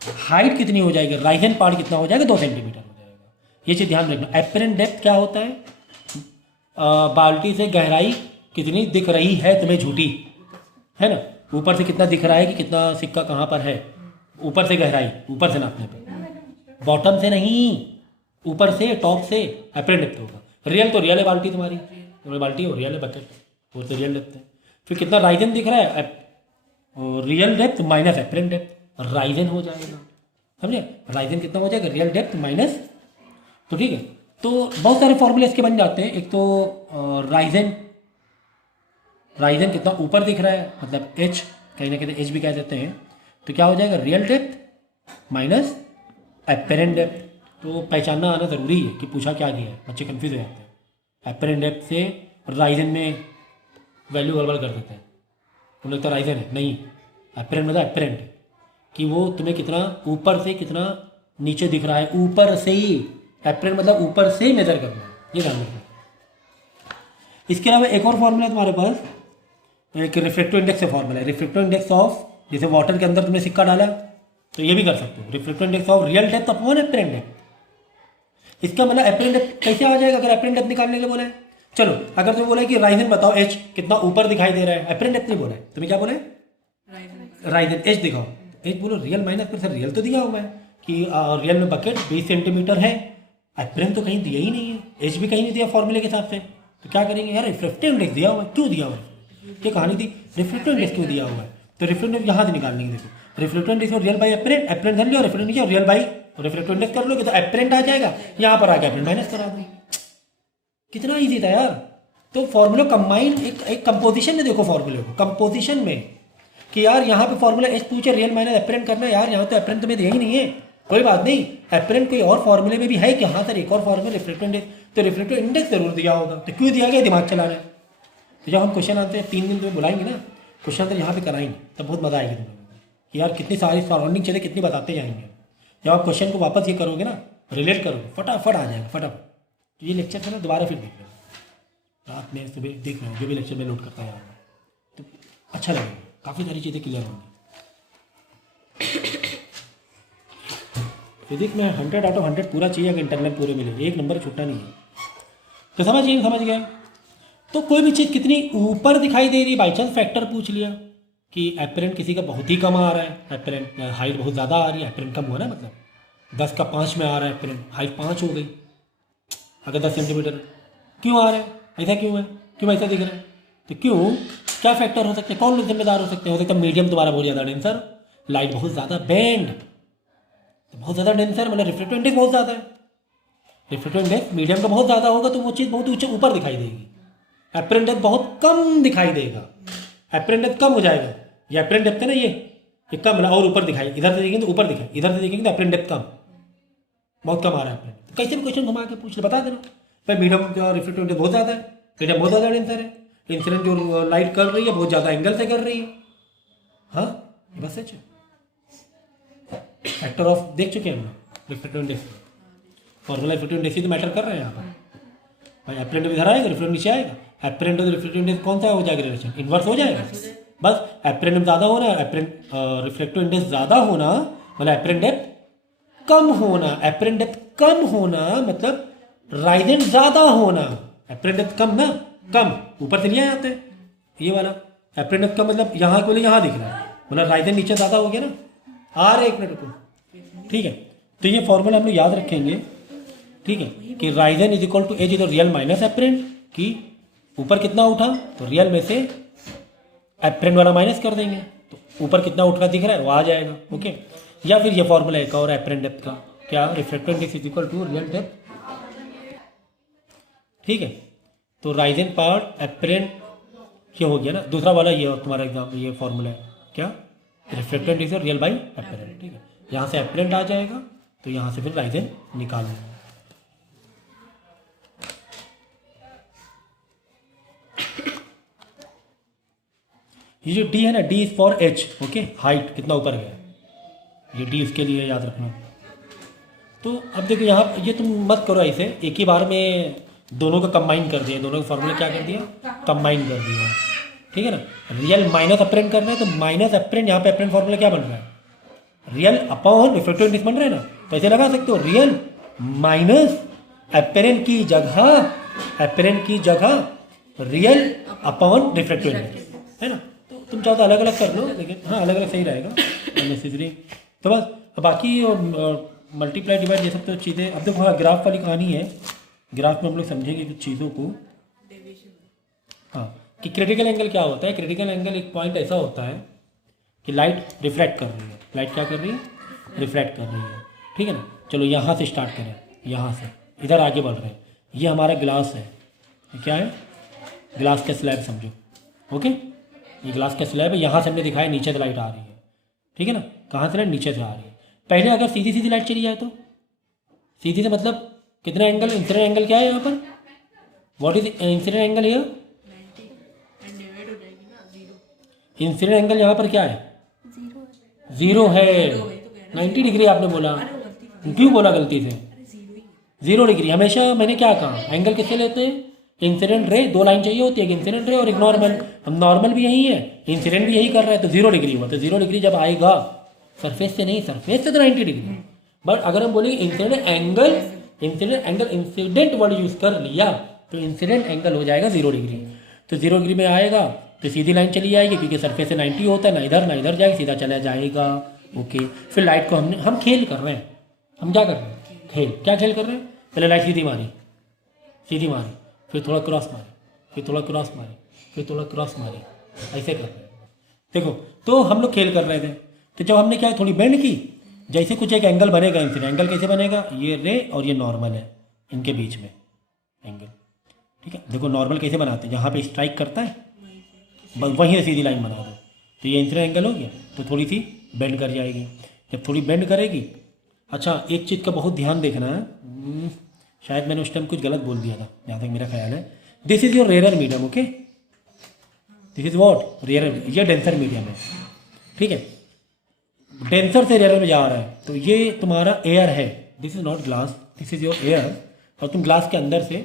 हाइट कितनी हो जाएगी, राइजन पार्ट कितना हो जाएगा? 2 सेंटीमीटर हो जाएगा। ये चीज़ ध्यान रखना। एपरेंट डेप्थ क्या होता है? बाल्टी से गहराई कितनी दिख रही है तुम्हें झूठी, है ना? ऊपर से कितना दिख रहा है कि कितना सिक्का कहाँ पर है, ऊपर से गहराई, ऊपर से नापने पे, बॉटम से नहीं, ऊपर से, टॉप से एपरेंट डेप्थ होगा। रियल तो रियल है बाल्टी तुम्हारी बाल्टी हो, रियल है बकेट, वो तो रियल डेप्थ है। फिर कितना राइजन दिख रहा है? Real depth minus apparent depth, Ryzen हो जाएगा। समझे? राइजन कितना हो जाएगा? Real depth minus. तो ठीक है, तो बहुत सारे फॉर्मूले इसके बन जाते हैं। एक तो राइजन कितना ऊपर दिख रहा है, मतलब एच, कहीं ना कहीं एच भी कह देते हैं। तो क्या हो जाएगा? Real depth minus apparent depth. तो पहचानना आना ज़रूरी है कि पूछा क्या गया है, बच्चे कंफ्यूज हो जाते हैं। एपरेंट डेप्थ से राइजन में वैल्यू गड़बड़ कर देते हैं, उन्हें तो राइजन है नहीं, एपरेंट मतलब एपरेंट, कि वो तुम्हें कितना ऊपर से कितना नीचे दिख रहा है, ऊपर से ही। एपरेंट मतलब ऊपर से ही मेजर करना है, ये ध्यान रखना। इसके अलावा एक और फॉर्मूला है तुम्हारे पास, एक रिफ्लेक्टिव इंडेक्स का फॉर्मूला है। रिफ्लेक्टिव इंडेक्स ऑफ, जैसे वाटर के अंदर तुमने सिक्का डाला तो ये भी कर सकते हो। Reflective index of real depth upon apparent depth. इसका मतलब एपरेंट डेप्थ कैसे आ जाएगा अगर एपरेंट डेप्थ निकालने के लिए बोला है? चलो, अगर तुम्हें बोला है कि राइजन बताओ एच कितना ऊपर दिखाई दे रहा है, एपरेंट डेप्थ नहीं बोला है, तुम्हें क्या बोला है? राइजन एच दिखाओ। एच बोलो रियल माइनस, फिर सर रियल तो दिया हुआ है कि रियल में बकेट 20 सेंटीमीटर है, एपरेंट तो कहीं दिया ही नहीं है, एच भी कहीं नहीं दिया फॉर्मूले के हिसाब से। तो क्या करेंगे यार? रिफ्लेक्टिव इंडेक्स दिया हुआ है, क्यों दिया हुआ है? ये कहानी थी, रिफ्लेक्टिव इंडेक्स क्यों दिया हुआ है? तो रिफ्लेक्टिव इंडेक्स यहाँ से निकालने की, देखो reflective index real by apparent, apparent धर लिया, reflective index real by reflective index कर लोगे तो एपरेंट आ जाएगा, यहाँ पर आके एपरेंट माइनस करा दो। कितना ईजी था यार। तो फॉर्मूला कंबाइन, एक कंपोजिशन में देखो फॉर्मूले को, कंपोजिशन में, कि यार यहाँ पे फॉर्मूला एच पूछे रियल माइनस एपरेंट करना है, यार यहाँ तो एपरेंट तुम्हें दिया ही नहीं है, कोई बात नहीं, एपरेंट कोई और फॉर्मूले में भी है कि हाँ सर एक और फॉर्मूला रिफ्लेक्टिव इंडेक्स, तो रिफ्लेक्टिव इंडेक्स जरूर दिया होगा, तो क्यों दिया गया? दिमाग चलाना है। तो जब हम क्वेश्चन आते हैं 3 दिन तुम्हें बुलाएंगे ना, क्वेश्चन आंसर यहाँ पे कराएंगे, तब बहुत मजा आएगी तुम्हें कि यार कितनी सारी सराउंडिंग चीज़ें कितनी बताते जाएंगे। जब आप क्वेश्चन को वापस ये करोगे ना, रिलेट करोगे, फटाफट आ जाएगा फटाफट। तो ये लेक्चर है ना, दोबारा फिर देख लेना, रात में सुबह देख लेना, जो भी लेक्चर में नोट करता है तो अच्छा लगेगा, काफ़ी सारी चीज़ें क्लियर होंगी। फिजिक्स में 100 आउट ऑफ 100 पूरा चाहिए, अगर इंटरनल पूरे मिले, एक नंबर छूटना नहीं है। तो समझ गए। तो कोई भी चीज़ कितनी ऊपर दिखाई दे रही है, बाई चांस फैक्टर पूछ लिया कि एपरेंट किसी का बहुत ही कम आ रहा है, एपरेंट हाइट बहुत ज़्यादा आ रही है, एपरेंट कम हुआ ना, मतलब 10 का 5 में आ रहा है, एपरेंट हाइट 5 हो गई, अगर 10 सेंटीमीटर क्यों आ रहा है, ऐसा क्यों है, क्यों ऐसा दिख रहा है? तो क्यों, क्या फैक्टर हो सकते हैं, कौन लोग जिम्मेदार हो सकते हैं? हो सकता है मीडियम तुम्हारा बहुत ज़्यादा डेंसर, लाइट बहुत ज़्यादा बैंड, तो बहुत ज़्यादा डेंसर मतलब रिफ्लेक्टिव इंडेक्स बहुत ज़्यादा है। रिफ्लेक्टिव इंडेक्स मीडियम का बहुत ज़्यादा होगा तो वो चीज़ बहुत ऊंचे ऊपर दिखाई देगी, एपरेंट डेप्थ बहुत कम दिखाई देगा, एपरेंट डेप्थ कम हो जाएगा। ये एपरेंट डेप्थ है ना, ये कम है और ऊपर दिखाई, इधर से देखेंगे तो ऊपर दिखाई, इधर से देखेंगे तो एपरेंट डेप्थ कम, बहुत कम आ रहा है एपरेंट। तो कैसे भी क्वेश्चन घुमा के पूछ ले, बता देना भाई मीडियम का रिफ्लेक्टिव इंडेक्स बहुत ज़्यादा है, मीडियम बहुत ज़्यादा डेंसर है, इंसिडेंट जो लाइट कर रही है बहुत ज़्यादा एंगल से कर रही है। हाँ, ये बस सच है। फैक्टर ऑफ देख चुके हैं हम लोग, reflective index formula, reflective index ही तो मैटर कर रहे हैं यहाँ पर। भाई एपरेंट इधर आएगा, रिफ्लेक्टिव नीचे आएगा, एपरेंट और रिफ्लेक्टिव इंडेक्स कौन सा हो जाएगा रिलेशन, इन्वर्स हो जाएगा। बस एपरेंट में ज़्यादा होना, एपरेंट रिफ्लेक्टिव इंडेक्स ज़्यादा होना मतलब एपरेंट डेप्थ कम होना, एपरेंट डेप्थ कम होना मतलब राइजन ज़्यादा होना। एपरेंट डेप्थ कम ना, कम ऊपर से लिया जाता है ये वाला, एपरेंट डेप्थ कम मतलब यहाँ के लिए यहाँ दिख रहा है, मतलब राइजन नीचे ज़्यादा हो गया ना। आ रहे 1 मिनट को, ठीक है। तो ये फॉर्मूला हम लोग याद रखेंगे, ठीक है, कि risen is equal to h is real minus apparent, कि ऊपर कितना उठा तो रियल में से एपरेंट वाला माइनस कर देंगे, तो ऊपर कितना उठ रहा दिख रहा है वो आ जाएगा, ओके। या फिर ये फॉर्मूला एक और एपरेंट डेप्थ का, क्या, reflective index is equal to real depth, ठीक है। तो राइजन पार्ट एपरेंट ये हो गया ना, दूसरा वाला ये तुम्हारा एग्जाम, ये फॉर्मूला है क्या, reflective index real by apparent, ठीक है। यहाँ से एपरेंट आ जाएगा तो यहाँ से फिर राइजन निकाल लेंगे। ये जो डी है ना, D is for H, okay, height कितना ऊपर गया, ये डी इसके लिए याद रखना। तो अब देखो यहाँ ये तुम मत करो ऐसे एक ही बार में दोनों को कंबाइन कर दिया, दोनों के फॉर्मूले क्या कर दिया, कंबाइन कर दिया, ठीक है ना। रियल माइनस अप्रेंट करना है तो माइनस अप्रेंट, यहाँ पे अप्रेंट फॉर्मूला क्या बन रहा है, रियल अपॉन रिफ्लेक्टिव इंडेक्स बन रहा है ना, तो ऐसे लगा सकते हो रियल माइनस अप्रेंट की जगह रियल अपॉन रिफ्लेक्टिव इंडेक्स, है ना। तो तुम चाहो तो अलग अलग कर लो, लेकिन हाँ अलग अलग सही रहेगा नेसेसरी। तो बस बाकी मल्टीप्लाई डिवाइड ये सब तो चीज़ें अब देखो। हाँ ग्राफ वाली कहानी है, ग्राफ में हम लोग समझेंगे कुछ चीज़ों को। हाँ कि क्रिटिकल एंगल क्या होता है। क्रिटिकल एंगल एक पॉइंट ऐसा होता है कि लाइट रिफ्लेक्ट कर रही है, लाइट क्या कर रही है, रिफ्लेक्ट कर रही है, ठीक है ना। चलो यहाँ से स्टार्ट करें, यहाँ से इधर आगे बढ़ रहे हैं। ये हमारा ग्लास है, ये क्या है, ग्लास का स्लैब समझो, ओके। ये ग्लास का स्लैब है, यहाँ से हमने दिखाया नीचे से लाइट आ रही है, ठीक है ना। कहाँ से लाइट, नीचे से आ रही है। पहले अगर सीधी सीधी लाइट चली जाए तो सीधी से मतलब कितना एंगल, इंसिडेंट एंगल क्या है यहाँ पर, what is incident angle here, 90 and divide हो जाएगी ना 0। इंसिडेंट एंगल यहाँ पर क्या है, 0 है। 90 डिग्री आपने बोला, क्यों बोला गलती से, 0 डिग्री। हमेशा मैंने क्या कहा, एंगल किससे लेते हैं, इंसिडेंट रे, दो लाइन चाहिए होती है, एक इंसिडेंट रे और एक नॉर्मल। हम नॉर्मल भी यही है, इंसिडेंट भी यही कर रहा है, तो 0 डिग्री हुआ। तो 0 डिग्री जब आएगा सरफेस से नहीं, सरफेस से तो 90 डिग्री। बट अगर हम बोलेंगे incident angle incident word use कर लिया तो इंसिडेंट एंगल हो जाएगा 0 डिग्री। तो 0 डिग्री में आएगा तो सीधी लाइन चली जाएगी, क्योंकि सरफेस से 90 होता है, ना इधर जाएगी, सीधा चला जाएगा, ओके। फिर लाइट को हम खेल कर रहे हैं, हम क्या कर रहे हैं, क्या खेल कर रहे हैं। पहले लाइट सीधी मारी, फिर थोड़ा क्रॉस मारी, फिर थोड़ा क्रॉस मारी, फिर थोड़ा क्रॉस मारी, ऐसे कर रहे हैं। देखो तो हम लोग खेल कर रहे थे, तो जब हमने क्या है, थोड़ी बेंड की, जैसे कुछ एक एंगल बनेगा, इंसिडेंट एंगल कैसे बनेगा, ये रे और ये नॉर्मल है, इनके बीच में एंगल, ठीक है। देखो नॉर्मल कैसे बनाते हैं, जहाँ पे स्ट्राइक करता है बस वहीं से सीधी लाइन बना दो, तो ये इंसिडेंट एंगल हो गया। तो थोड़ी सी बेंड कर जाएगी, जब थोड़ी बेंड करेगी। अच्छा एक चीज़ का बहुत ध्यान देखना है, शायद मैंने उस टाइम कुछ गलत बोल दिया था, जहाँ तक मेरा ख्याल है। This is your rare medium, okay, this is what rare, ये डेंसर मीडियम है, ठीक है। डेंसर से रेयर में जा रहा है, तो ये तुम्हारा एयर है, this is not glass, this is your air. और तुम ग्लास के अंदर से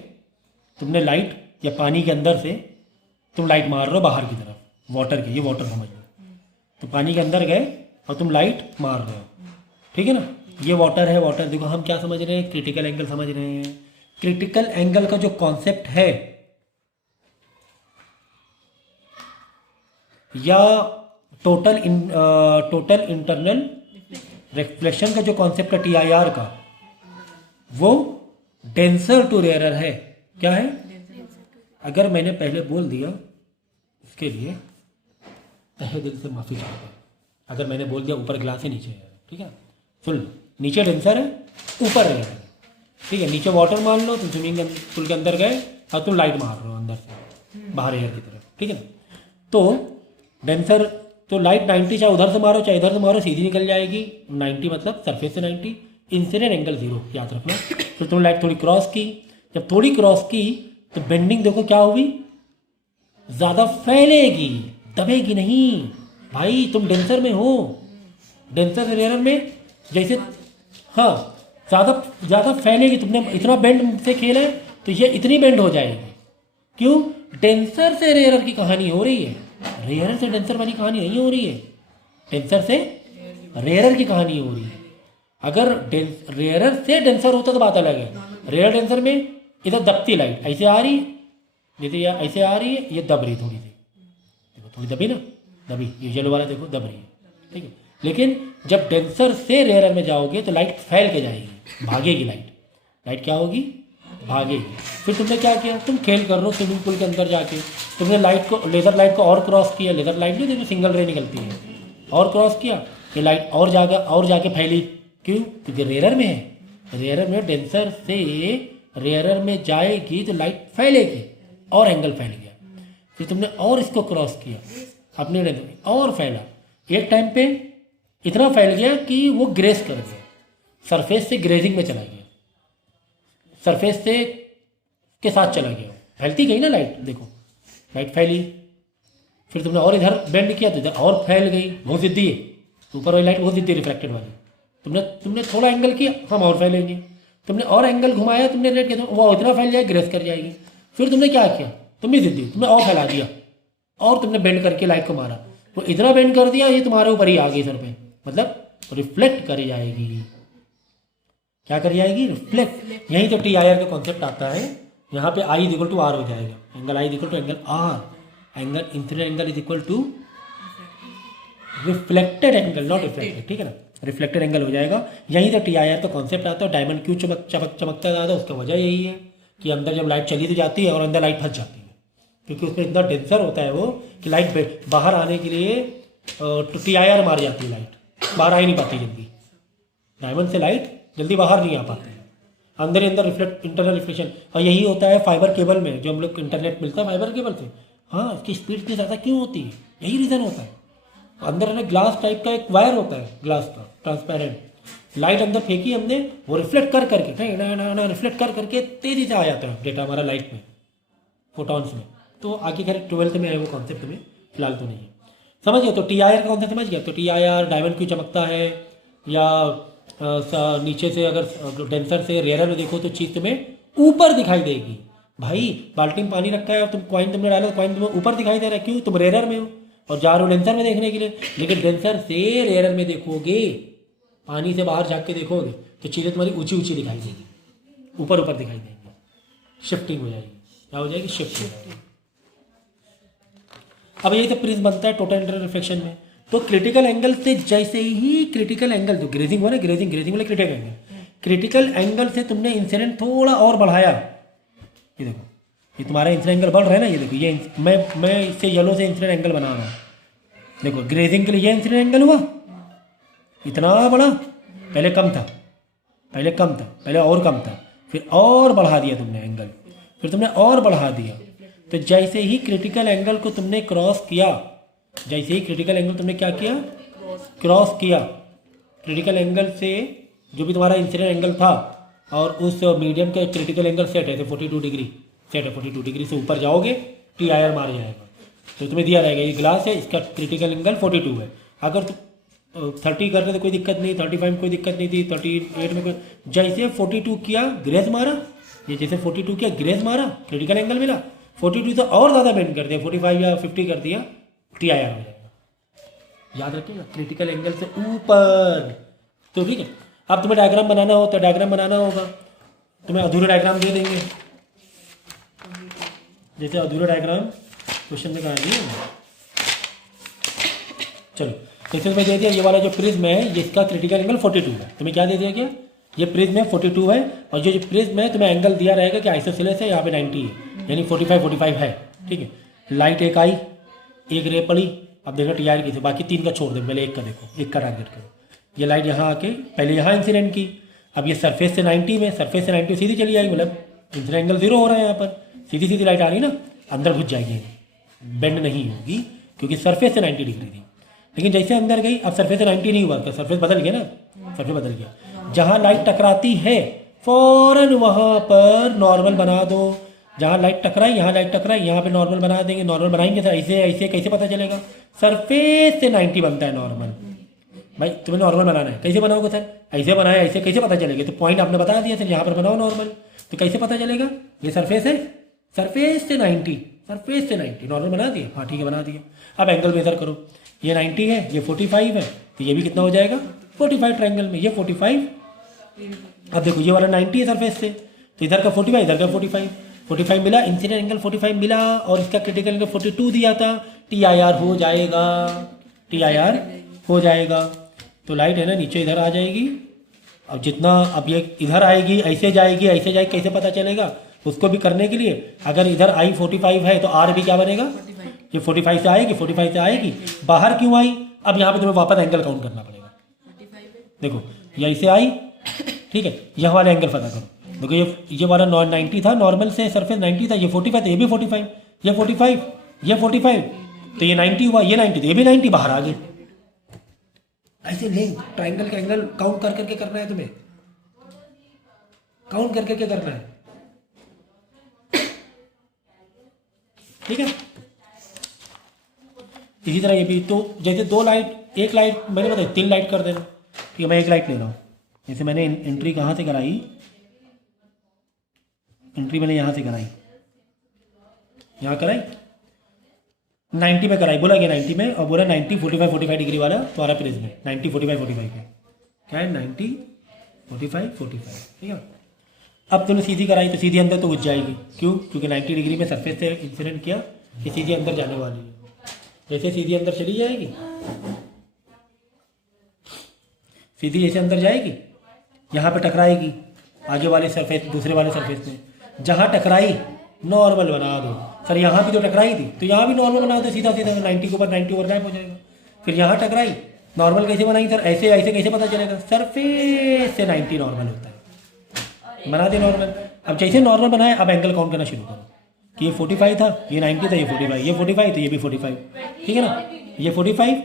तुमने लाइट, या पानी के अंदर से तुम लाइट मार रहे हो बाहर की तरफ, वाटर की, ये वाटर समझ लो। तो पानी के अंदर गए और तुम लाइट मार रहे हो, ठीक है ना। ये वाटर है, वाटर देखो हम क्या समझ रहे हैं, क्रिटिकल एंगल समझ रहे हैं। क्रिटिकल एंगल का जो कॉन्सेप्ट है, या टोटल इंटरनल रिफ्लेक्शन का जो कॉन्सेप्ट है TIR का, वो डेंसर टू रेयरर है। क्या है, अगर मैंने पहले बोल दिया, इसके लिए तहे दिल से माफ़ी चाहता हूँ। अगर मैंने बोल दिया ऊपर ग्लास है, नीचे है, ठीक है, सुन, नीचे डेंसर है, ऊपर रेयर है, ठीक है। नीचे वाटर मान लो, तुम स्विमिंग पूल के अंदर गए और तुम लाइट मार रहे हो अंदर से बाहर एयर की तरफ, ठीक है ना। तो डेंसर, तो लाइट 90 चाहे उधर से मारो चाहे इधर से मारो सीधी निकल जाएगी, 90 मतलब सरफेस से 90, इंसिडेंट एंगल 0 याद रखना। फिर तुम लाइट थोड़ी क्रॉस की, जब थोड़ी क्रॉस की तो बेंडिंग देखो क्या होगी, ज़्यादा फैलेगी, दबेगी नहीं। भाई तुम डेंसर में हो, डेंसर से रेयर में जैसे, हाँ ज़्यादा फैलेगी। तुमने इतना बेंड से खेला है तो ये इतनी बेंड हो जाएगी। क्यों, डेंसर से रेयर की कहानी हो रही है, रेयर से डेंसर वाली कहानी नहीं हो रही है, डेंसर से रेयर की कहानी हो रही है। अगर रेयर से डेंसर होता तो बात अलग है। रेयर डेंसर में इधर दबती लाइट ऐसे आ रही है, जैसे या ऐसे आ रही है, ये दब रही थोड़ी सी, देखो थोड़ी दबी ना, दबी, ये येलो वाला देखो दब रही है, ठीक है। लेकिन जब डेंसर से रेयर में जाओगे तो लाइट फैल के जाएगी, भागेगी लाइट क्या होगी, भागेगी। फिर तुमने क्या किया, तुम खेल कर रहे हो स्विमिंग पूल के अंदर जाके, तुमने लाइट को, लेज़र लाइट को और क्रॉस किया। लेज़र लाइट जो देखो सिंगल रे निकलती है, और क्रॉस किया, ये लाइट और जाके फैली। क्यों, क्योंकि रेयर में है, रेयर में डेंसर से रेयर में जाएगी तो लाइट फैलेगी, और एंगल फैल गया। फिर तुमने और इसको क्रॉस किया अपने डेंसर में, और फैला, एक टाइम पे इतना फैल गया कि वो ग्रेस कर गया, सरफेस से ग्रेजिंग में चला गया, सरफेस से के साथ चला गया, फैलती गई ना लाइट, देखो लाइट फैली। फिर तुमने और इधर बेंड किया तो इधर और फैल गई, बहुत जिद्दी है, तो ऊपर वाली लाइट बहुत दिखती है रिफ्लेक्टेड वाली। तुमने तुमने थोड़ा एंगल किया, हम और फैलेंगे। तुमने और एंगल घुमाया, तुमने रेड किया तो वो इतना फैल जाएगी, ग्रेस कर जाएगी। फिर तुमने क्या किया, तुमने सीधी तुमने और फैला दिया और तुमने बेंड करके लाइट को मारा, तो इतना बेंड कर दिया ये तुम्हारे ऊपर ही आ गई सर पे, मतलब रिफ्लेक्ट कर जाएगी। क्या कर जाएगी, रिफ्लेक्ट। यहीं तो टी आई आर का कॉन्सेप्ट आता है। यहाँ पे i is equal to r हो जाएगा, angle i is equal to angle r, angle incident angle is equal to reflected angle, not reflected, ठीक है ना, रिफ्लेक्टेड एंगल हो जाएगा। यहीं से टी आई आर का कॉन्सेप्ट आता है। डायमंड क्यों चमकता ज़्यादा, उसका वजह यही है कि अंदर जब लाइट चली तो जाती है और अंदर लाइट फंस जाती है, क्योंकि उसमें इतना डेंसर होता है वो कि लाइट बाहर आने के लिए टी आई आर मार जाती है, लाइट बाहर आ ही नहीं पाती जल्दी। डायमंड से लाइट जल्दी बाहर नहीं आ पाती है, अंदर ही अंदर रिफ्लेक्ट, इंटरनल रिफ्लेक्शन। और यही होता है फाइबर केबल में, जो हम लोग इंटरनेट मिलता है फाइबर केबल से, हाँ इसकी स्पीड इतनी ज़्यादा क्यों होती है, यही रीज़न होता है। अंदर है ग्लास टाइप का एक वायर होता है, ग्लास का ट्रांसपेरेंट, लाइट अंदर फेंकी हमने, वो रिफ्लेक्ट कर करके रिफ्लेक्ट कर करके तेज़ी से आ जाता है डेटा हमारा लाइट में, फोटॉन्स में। तो आगे खैर 12th में है वो कॉन्सेप्ट में, फिलहाल तो नहीं है। समझ गया, तो टी आई आर का कॉन्सेप्ट समझ गया। तो टी आई आर डायमंड क्यों चमकता है, या नीचे से अगर डेंसर से रेयर में देखो तो चीज़ तुम्हें ऊपर दिखाई देगी। भाई बाल्टी में पानी रखा है और तुम कॉइन तुमने डाला, कॉइन तुम्हें ऊपर दिखाई दे रहा है, क्यों, तुम रेयर में हो और जा रहे हो डेंसर में देखने के लिए। लेकिन डेंसर से रेयर में देखोगे, पानी से बाहर झाँक के देखोगे तो चीज़ें तुम्हारी ऊंची ऊंची दिखाई देगी, ऊपर ऊपर दिखाई देंगी, शिफ्टिंग हो जाएगी। क्या हो जाएगी, शिफ्ट हो जाएगी। अब यही तो प्रिज्म बनता है टोटल इंटरनल रिफ्लेक्शन में। तो क्रिटिकल एंगल से जैसे ही क्रिटिकल एंगल, तो ग्रेजिंग हो ना, ग्रेजिंग वाला क्रिटिकल एंगल, क्रिटिकल एंगल से तुमने इंसिडेंट थोड़ा और बढ़ाया, ये देखो ये तुम्हारा इंसिडेंट एंगल बढ़ रहा है ना, ये देखो ये मैं इससे येलो से इंसिडेंट एंगल बना रहा हूँ, देखो ग्रेजिंग के लिए ये इंसिडेंट एंगल हुआ इतना बड़ा, पहले कम था, पहले और कम था, फिर और बढ़ा दिया तुमने एंगल, फिर तुमने और बढ़ा दिया। तो जैसे ही क्रिटिकल एंगल को तुमने क्रॉस किया, जैसे ही क्रिटिकल एंगल तुमने क्या किया, क्रॉस किया, क्रिटिकल एंगल से जो भी तुम्हारा इंसिडेंट एंगल था और उस मीडियम का क्रिटिकल एंगल सेट है, तो 42 डिग्री सेट है, 42 डिग्री से ऊपर जाओगे टी आई आर मार जाएगा। तो तुम्हें दिया रहेगा ये ग्लास है, इसका क्रिटिकल एंगल 42 है। अगर तुम 30 कर रहे तो कोई दिक्कत नहीं, 35 में कोई दिक्कत नहीं थी, 38 में कोई, जैसे 42 किया ग्रेज मारा, ये जैसे 42 किया ग्रेज मारा, क्रिटिकल एंगल मिला, 42 से और ज़्यादा बेंड कर दिया, 45 या 50 कर दिया, टी आई आर हो जाएगा। याद रखिएगा, क्रिटिकल एंगल से ऊपर। तो ठीक है, अब तुम्हें डायग्राम बनाना हो तो डायग्राम बनाना होगा, तुम्हें अधूरा डायग्राम दे देंगे, जैसे अधूरा डायग्राम क्वेश्चन में कहा दिया। चलो जैसे तुम्हें दे दिया ये वाला जो प्रिज्म है, ये इसका क्रिटिकल एंगल 42 है, तुम्हें क्या दे दिया गया, ये प्रिज्म है 42 है, और जो प्रिज्म है तुम्हें एंगल दिया रहेगा कि आइसोसेलेस है, यहाँ पे 90 है, यानी 45 है, ठीक है। लाइट एक आई, एक रे पड़ी, अब देखो टी आई की थी, बाकी 3 का छोड़ दो, पहले एक का देखो, एक का टारगेट करो। ये लाइट यहाँ आके पहले यहाँ इंसिडेंट की, अब ये सरफेस से 90 में, सरफेस से 90 सीधी चली आएगी, मतलब इंसिडेंट एंगल 0 हो रहा है, यहाँ पर सीधी सीधी लाइट आ रही ना, अंदर घुस जाएगी, बेंड नहीं होगी क्योंकि सरफेस से 90 डिग्री थी। लेकिन जैसे अंदर गई, अब सरफेस से 90 नहीं हुआ, सरफेस बदल गया ना, सरफेस बदल गया, जहाँ लाइट टकराती है फौरन वहाँ पर नॉर्मल बना दो, जहाँ लाइट टकराई यहाँ लाइट टकराई, यहाँ पे नॉर्मल बना देंगे। नॉर्मल बनाएंगे सर ऐसे ऐसे कैसे पता चलेगा, सरफेस से 90 बनता है नॉर्मल। भाई तुम्हें नॉर्मल बनाना है, कैसे बनाओगे सर, ऐसे बनाया, ऐसे कैसे पता चलेगा, तो पॉइंट आपने बता दिया सर, यहाँ पर बनाओ नॉर्मल, तो कैसे पता चलेगा, ये सरफेस है, सरफेस से 90 नॉर्मल बना दिए, हाँ ठीक है बना दिए। अब एंगल मेजर करो, ये 90 है, ये 45 है, तो ये भी कितना हो जाएगा 45 ट्रायंगल में, ये 45। अब देखो ये वाला 90 है सरफेस से, तो इधर का 45, इधर का 45 मिला, इंसिडेंट एंगल 45 मिला, और इसका क्रिटिकल एंगल 42 दिया था, टी आई आर हो जाएगा, टी आई आर हो जाएगा। तो लाइट है ना नीचे इधर आ जाएगी, अब जितना, अब ये इधर आएगी, ऐसे जाएगी, कैसे पता चलेगा, उसको भी करने के लिए अगर इधर आई 45 है तो आर भी क्या बनेगा, ये 45 से आएगी, बाहर क्यों आई, अब यहाँ पे तुम्हें वापस एंगल काउंट करना पड़ेगा। देखो ये ऐसे आई, ठीक है, यह वाला एंगल पता करो, देखो ये वाला 90 था, नॉर्मल से सरफेस 90 था, ये 45 था, ये भी 45, ये 45, तो ये 90 हुआ, ये 90, तो ये भी 90, बाहर आ गए। ऐसे नहीं, ट्रायंगल का एंगल काउंट कर करके करना है तुम्हें, काउंट कर करके करना है, ठीक है। इसी तरह ये भी, तो जैसे दो लाइट एक लाइट मैंने बताया 3 लाइट कर देना। ठीक है, मैं एक लाइट ले रहा हूँ। जैसे मैंने एंट्री कहाँ से कराई, एंट्री मैंने यहाँ से कराई, यहाँ कराई 90 में कराई, बोला कि 90 में, और बोला 90 45 डिग्री वाला तुम्हारा प्रिज्म 90 45 पे क्या है 90 45। ठीक है, अब तूने सीधी कराई तो सीधी अंदर तो घुस जाएगी। क्यों? क्योंकि 90 डिग्री में सरफेस से इंसिडेंट किया, ये सीधी अंदर जाने वाली है। जैसे सीधी अंदर चली जाएगी, सीधी जैसे अंदर जाएगी, यहाँ पे टकराएगी आगे वाले सरफेस दूसरे वाले सरफेस में। जहाँ टकराई नॉर्मल बना दो। सर यहाँ भी तो टकराई थी तो यहाँ भी नॉर्मल बना दो, सीधा सीधा 90 के ऊपर 90 ओवर गायब हो जाएगा। फिर यहाँ टकराई, नॉर्मल कैसे बनाई सर? ऐसे ऐसे कैसे पता चलेगा? सरफेस से 90 नॉर्मल होता है, बना दे नॉर्मल। अब जैसे नॉर्मल बनाए, अब एंगल काउंट करना शुरू करो कि ये 45 था, ये 90 था, ये 45, ये 45 तो ये भी 45। ठीक है ना, ये 45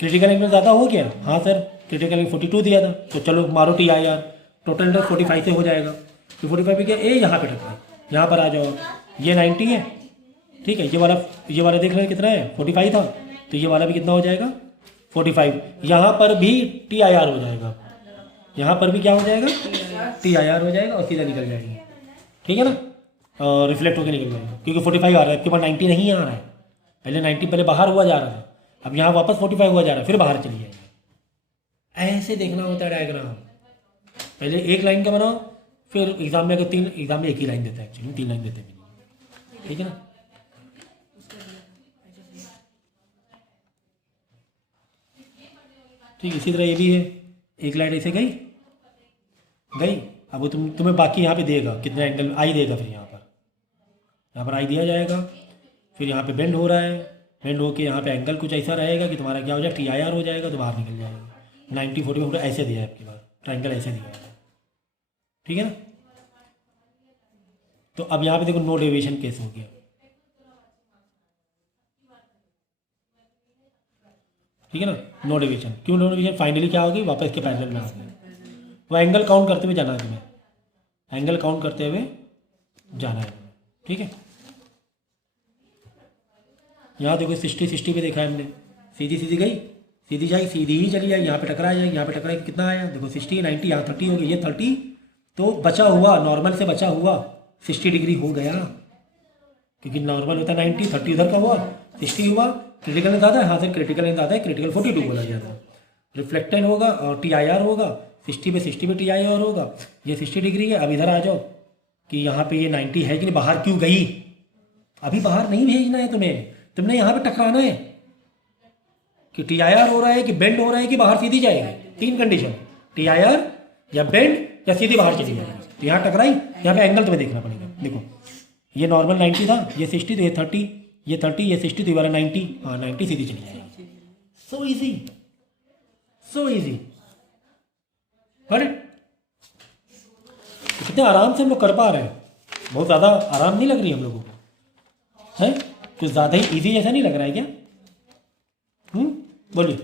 क्रिटिकल एंगल ज़्यादा हो गया। हाँ सर, क्रिटिकल एंगल 42 दिया था, तो चलो मारो टी आई यार, टोटल इंटर 45 से हो जाएगा। तो 45 पे क्या, ए यहाँ पे टकराई, यहाँ पर आ जाओ, ये 90 है। ठीक है, ये वाला देख रहे हैं कितना है 45 था, तो ये वाला भी कितना हो जाएगा 45। यहाँ पर भी टी आई आर हो जाएगा, यहाँ पर भी क्या हो जाएगा टी आई आर हो जाएगा और सीधा निकल जाएगी। ठीक है ना, और रिफ्लेक्ट होकर निकल जाएगा क्योंकि 45 आ रहा है, आपके पास 90 नहीं आ रहा है। पहले 90 पहले बाहर हुआ जा रहा था, अब यहाँ वापस 45 हुआ जा रहा है, फिर बाहर चली जाएगी। ऐसे देखना होता है डायग्राम। पहले एक लाइन का बनाओ, फिर एग्जाम में अगर 3 एग्जाम में एक ही लाइन देता है, एक्चुअली 3 लाइन देते हैं। ठीक है ना, ठीक इसी तरह ये भी है, एक लाइन ऐसे गई, अब वो तुम्हें बाकी यहाँ पे देगा कितना एंगल आई देगा। फिर यहाँ पर आई दिया जाएगा, फिर यहाँ पे बेंड हो रहा है, बेंड होके यहाँ पे एंगल कुछ ऐसा रहेगा कि तुम्हारा क्या हो जाएगा टी आई आर हो जाएगा, तो बाहर निकल जाएगा। 90 45 ऐसे दिया है आपके पास, ट्राइंगल ऐसे दिया है। ठीक है ना, तो अब यहाँ पे देखो नो डेविएशन केस हो गया। ठीक है ना, नो डेविएशन। क्यों नो डेविएशन? फाइनली क्या होगी, वापस के पैरेलल में आ गए। वो एंगल काउंट करते हुए जाना है तुम्हें, एंगल काउंट करते हुए जाना है। ठीक है, यहाँ देखो 60 पे देखा है हमने, सीधी गई, सीधी जाएगी, सीधी ही चली जाएगी, यहाँ पे टकरा जाएगी, यहाँ पे टकराएगी, कितना आया देखो 60 90, यहाँ 30 हो गई, ये 30 तो बचा हुआ, नॉर्मल से बचा हुआ 60 डिग्री हो गया, क्योंकि नॉर्मल होता है 90, 30 उधर का हुआ, 60 हुआ। क्रिटिकल में ज़्यादा है, हाँ सर क्रिटिकल में ज़्यादा है, क्रिटिकल 42 बोला जाता है। रिफ्लेक्टेड होगा और टी आई आर होगा, 60 पे टी आई आर होगा, ये 60 डिग्री है। अब इधर आ जाओ कि यहाँ पे ये 90 है कि नहीं, बाहर क्यों गई? अभी बाहर नहीं भेजना है तुम्हें, तुमने यहाँ पे टकराना है कि टी आई आर हो रहा है कि बेंड हो रहा है कि बाहर सीधी जाएगी। 3 कंडीशन, टी आई आर या बेंड या सीधी बाहर चली जाएगी। तो यहाँ टकराई, यहाँ पे एंगल तुम्हें देखना पड़ेगा। देखो ये नॉर्मल 90 था, ये 60 तो ये 30, ये 30 ये 60 तो ये वाला 90, हाँ 90 सीधी चली जाएगी। So easy, so easy. कितने आराम से हम लोग कर पा रहे हैं, बहुत ज़्यादा आराम नहीं लग रही हम लोगों को, है कुछ ज़्यादा ही इजी जैसा नहीं लग रहा है क्या? बोलिए।